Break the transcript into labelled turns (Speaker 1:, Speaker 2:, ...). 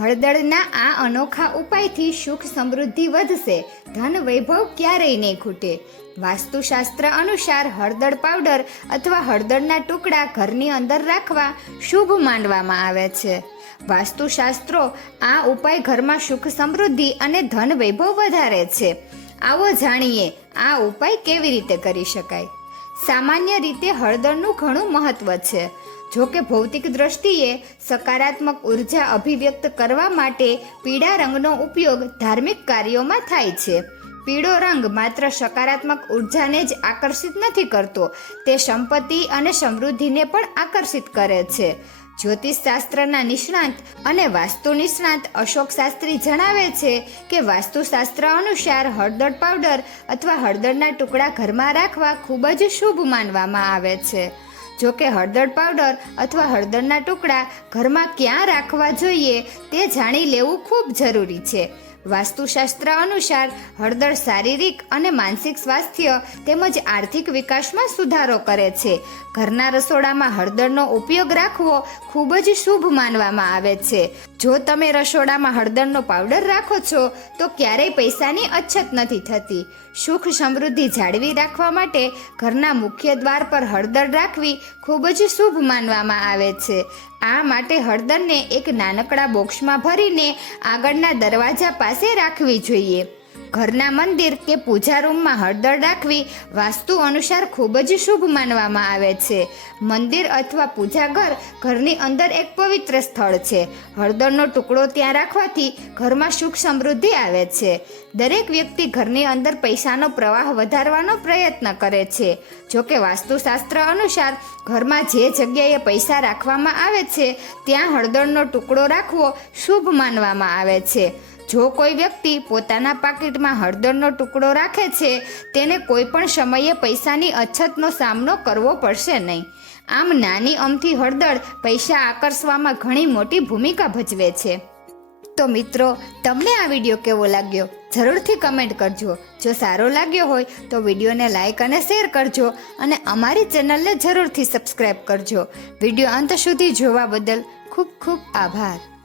Speaker 1: હળદરના આ અનોખા ઉપાયથી સુખ સમૃદ્ધિ વધશે. ધન વૈભવ ક્યારેય નહીં ખૂટે. વાસ્તુશાસ્ત્ર અનુસાર હળદર પાવડર અથવા હળદરના ટુકડા ઘરની અંદર રાખવા શુભ માનવામાં આવે છે. વાસ્તુશાસ્ત્રો આ ઉપાય ઘરમાં સુખ સમૃદ્ધિ અને ધન વૈભવ વધારે છે. આવો જાણીએ આ ઉપાય કેવી રીતે કરી શકાય? સામાન્ય રીતે હળદરનું ઘણું મહત્વ છે. જો કે ભૌતિક દ્રષ્ટિએ સકારાત્મક ઊર્જા અભિવ્યક્ત કરવા માટે પીળા રંગનો ઉપયોગ ધાર્મિક કાર્યોમાં થાય છે. પીળો રંગ માત્ર સકારાત્મક ઉર્જાને જ આકર્ષિત નથી કરતો, તે સંપત્તિ અને સમૃદ્ધિને પણ આકર્ષિત કરે છે. જ્યોતિષશાસ્ત્રના નિષ્ણાંત અને વાસ્તુ નિષ્ણાંત અશોક શાસ્ત્રી જણાવે છે કે વાસ્તુશાસ્ત્ર અનુસાર હળદર પાવડર અથવા હળદરના ટુકડા ઘરમાં રાખવા ખૂબ જ શુભ માનવામાં આવે છે. જો કે હળદર પાવડર અથવા હળદરના ટુકડા ઘરમાં ક્યાં રાખવા જોઈએ તે જાણી લેવું ખૂબ જરૂરી છે. વાસ્તુશાસ્ત્ર અનુસાર હળદર શારીરિક અને માનસિક સ્વાસ્થ્ય તેમજ આર્થિક વિકાસમાં સુધારો કરે છે. ઘરના રસોડામાં હળદરનો ઉપયોગ રાખવો ખૂબ જ શુભ માનવામાં આવે છે. જો તમે રસોડામાં હળદરનો પાવડર રાખો છો, તો ક્યારેય પૈસાની અછત નથી થતી. સુખ સમૃદ્ધિ જાળવી રાખવા માટે ઘરના મુખ્ય દ્વાર પર હળદર રાખવી ખૂબ જ શુભ માનવામાં આવે છે. આ માટે હળદરને એક નાનકડા બોક્સમાં ભરીને આગળના દરવાજા પાસે રાખવી જોઈએ. ઘરના મંદિર કે પૂજા રૂમમાં હળદર રાખવી વાસ્તુ અનુસાર ખૂબ જ શુભ માનવામાં આવે છે. મંદિર અથવા પૂજા ઘર ઘરની અંદર એક પવિત્ર સ્થળ છે. હળદરનો ટુકડો ત્યાં રાખવાથી ઘરમાં સુખ સમૃદ્ધિ આવે છે. દરેક વ્યક્તિ ઘરની અંદર પૈસાનો પ્રવાહ વધારવાનો પ્રયત્ન કરે છે. જો કે વાસ્તુશાસ્ત્ર અનુસાર ઘરમાં જે જગ્યાએ પૈસા રાખવામાં આવે છે, ત્યાં હળદરનો ટુકડો રાખવો શુભ માનવામાં આવે છે. જો કોઈ વ્યક્તિ પોતાના પાકીટમાં હળદરનો ટુકડો રાખે છે, તેને કોઈ પણ સમયે પૈસાની અછતનો સામનો કરવો પડશે નહીં. આમ નાની અમથી હળદર પૈસા આકર્ષવામાં ઘણી મોટી ભૂમિકા ભજવે છે. તો મિત્રો, તમને આ વીડિયો કેવો લાગ્યો? જરૂરથી કમેન્ટ કરજો. જો સારો લાગ્યો હોય, તો વિડીયોને લાઇક અને શેર કરજો અને અમારી ચેનલને જરૂરથી સબસ્ક્રાઈબ કરજો. વીડિયો અંત સુધી જોવા બદલ ખૂબ ખૂબ આભાર.